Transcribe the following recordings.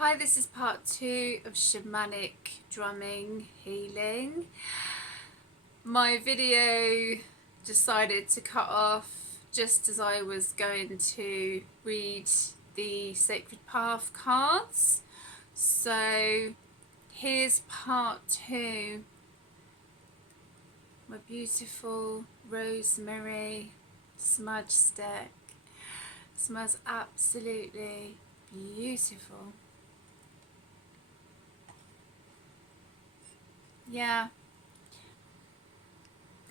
Hi, this is part 2 of Shamanic Drumming Healing. My video decided to cut off just as I was going to read the Sacred Path cards. So here's part 2. My beautiful rosemary smudge stick. Smells absolutely beautiful. Yeah,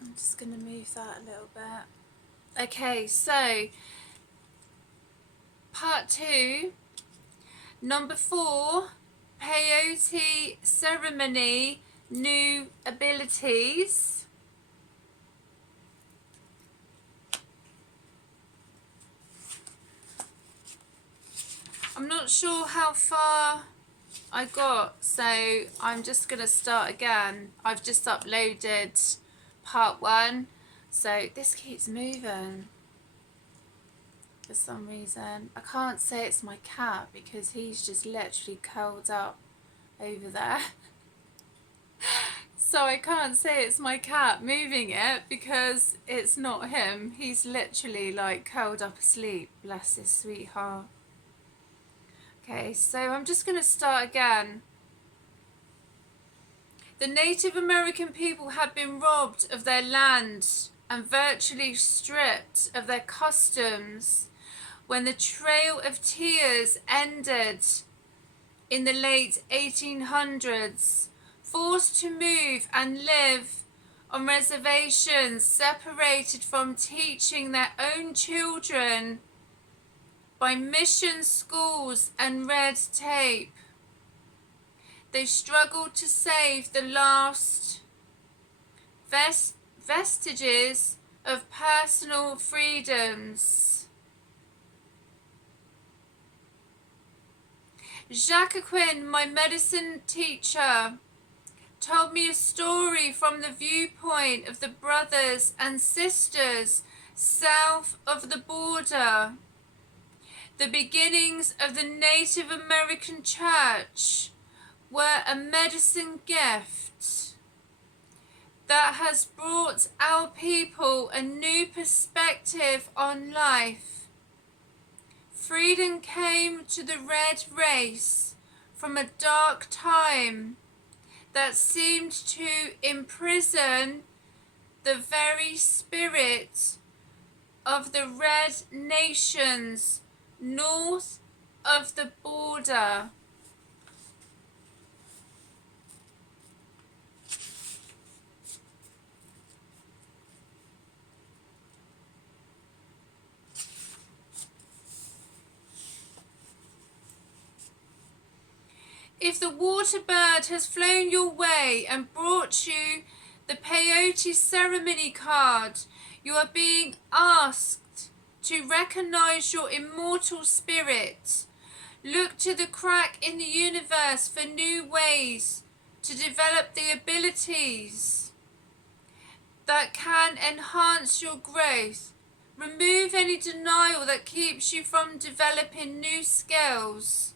I'm just going to move that a little bit. Okay, so part 2, number 4, peyote ceremony, new abilities. I'm not sure how far I got, so I'm just going to start again. I've just uploaded part 1, so this keeps moving for some reason. I can't say it's my cat because he's just literally curled up over there. So I can't say it's my cat moving it because it's not him. He's literally like curled up asleep, bless his sweetheart. Okay, so I'm just going to start again. The Native American people had been robbed of their land and virtually stripped of their customs when the Trail of Tears ended in the late 1800s, forced to move and live on reservations, separated from teaching their own children by mission schools and red tape. They struggled to save the last vestiges of personal freedoms. 𝐒𝐴𝐜, my medicine teacher, told me a story from the viewpoint of the brothers and sisters south of the border. The beginnings of the Native American Church were a medicine gift that has brought our people a new perspective on life. Freedom came to the red race from a dark time that seemed to imprison the very spirit of the red nations north of the border. If the water bird has flown your way and brought you the peyote ceremony card, you are being asked to recognize your immortal spirit. Look to the crack in the universe for new ways to develop the abilities that can enhance your growth. Remove any denial that keeps you from developing new skills,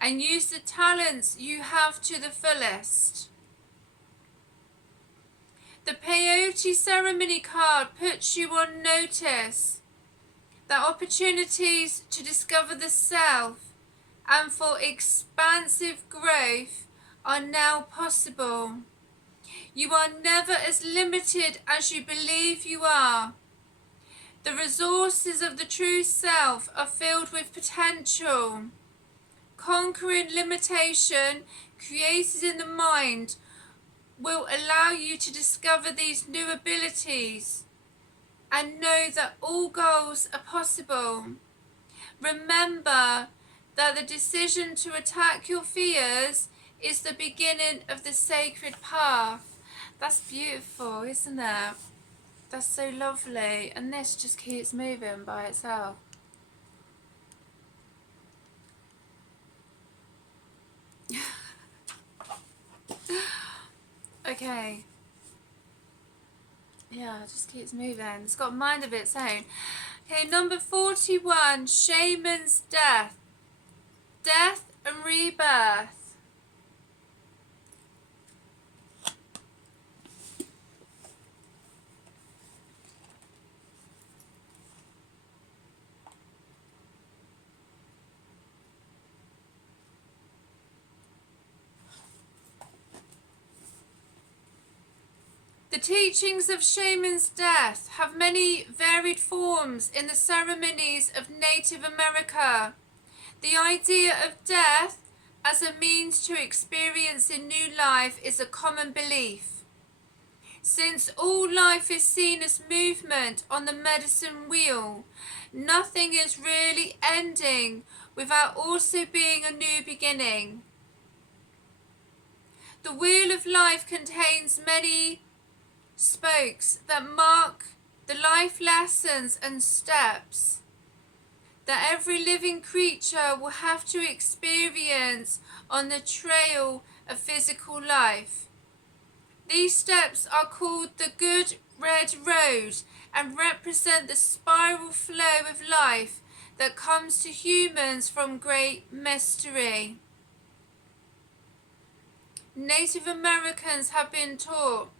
and use the talents you have to the fullest. The peyote ceremony card puts you on notice that opportunities to discover the self and for expansive growth are now possible. You are never as limited as you believe you are. The resources of the true self are filled with potential. Conquering limitation created in the mind will allow you to discover these new abilities and know that all goals are possible. Remember that the decision to attack your fears is the beginning of the sacred path. That's beautiful, isn't it? That's so lovely. And this just keeps moving by itself. Okay. Yeah, it just keeps moving. It's got a mind of its own. Okay, number 41, Shaman's Death. Death and rebirth. The teachings of shaman's death have many varied forms in the ceremonies of Native America. The idea of death as a means to experiencing new life is a common belief. Since all life is seen as movement on the medicine wheel, nothing is really ending without also being a new beginning. The wheel of life contains many spokes that mark the life lessons and steps that every living creature will have to experience on the trail of physical life. These steps are called the Good Red Road and represent the spiral flow of life that comes to humans from great mystery. Native Americans have been taught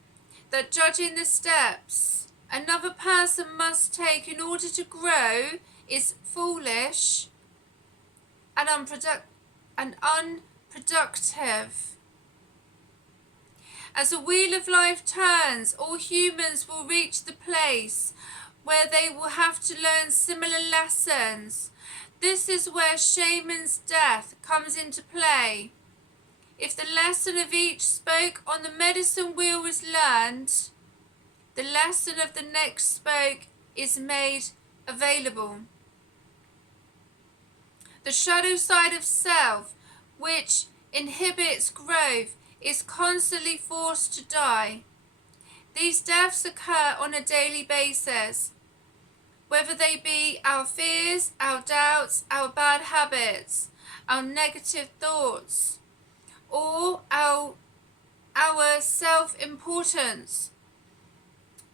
that judging the steps another person must take in order to grow is foolish and unproductive. As the wheel of life turns, all humans will reach the place where they will have to learn similar lessons. This is where shaman's death comes into play. If the lesson of each spoke on the medicine wheel is learned, the lesson of the next spoke is made available. The shadow side of self, which inhibits growth, is constantly forced to die. These deaths occur on a daily basis, whether they be our fears, our doubts, our bad habits, our negative thoughts, or our self-importance.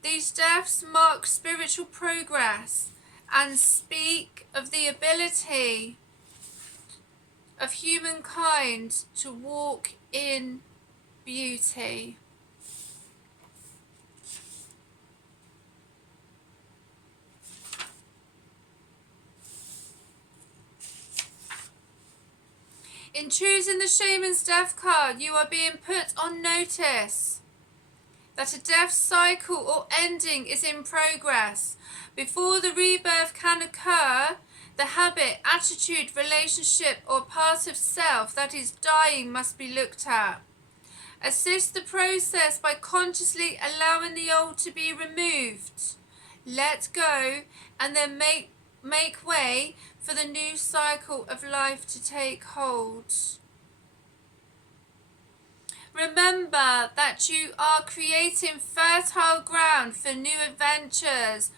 These deaths mark spiritual progress and speak of the ability of humankind to walk in beauty. In choosing the shaman's death card, you are being put on notice that a death cycle or ending is in progress. Before the rebirth can occur, the habit, attitude, relationship, or part of self that is dying must be looked at. Assist the process by consciously allowing the old to be removed, let go, and then make way for the new cycle of life to take hold. Remember that you are creating fertile ground for new adventures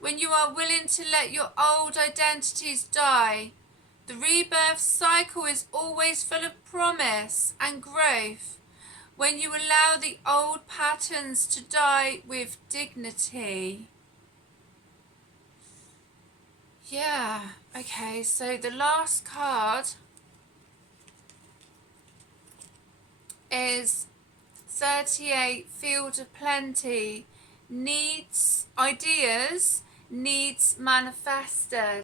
when you are willing to let your old identities die. The rebirth cycle is always full of promise and growth when you allow the old patterns to die with dignity. Yeah, okay, so the last card is 38, Field of Plenty. Needs, ideas, needs manifested.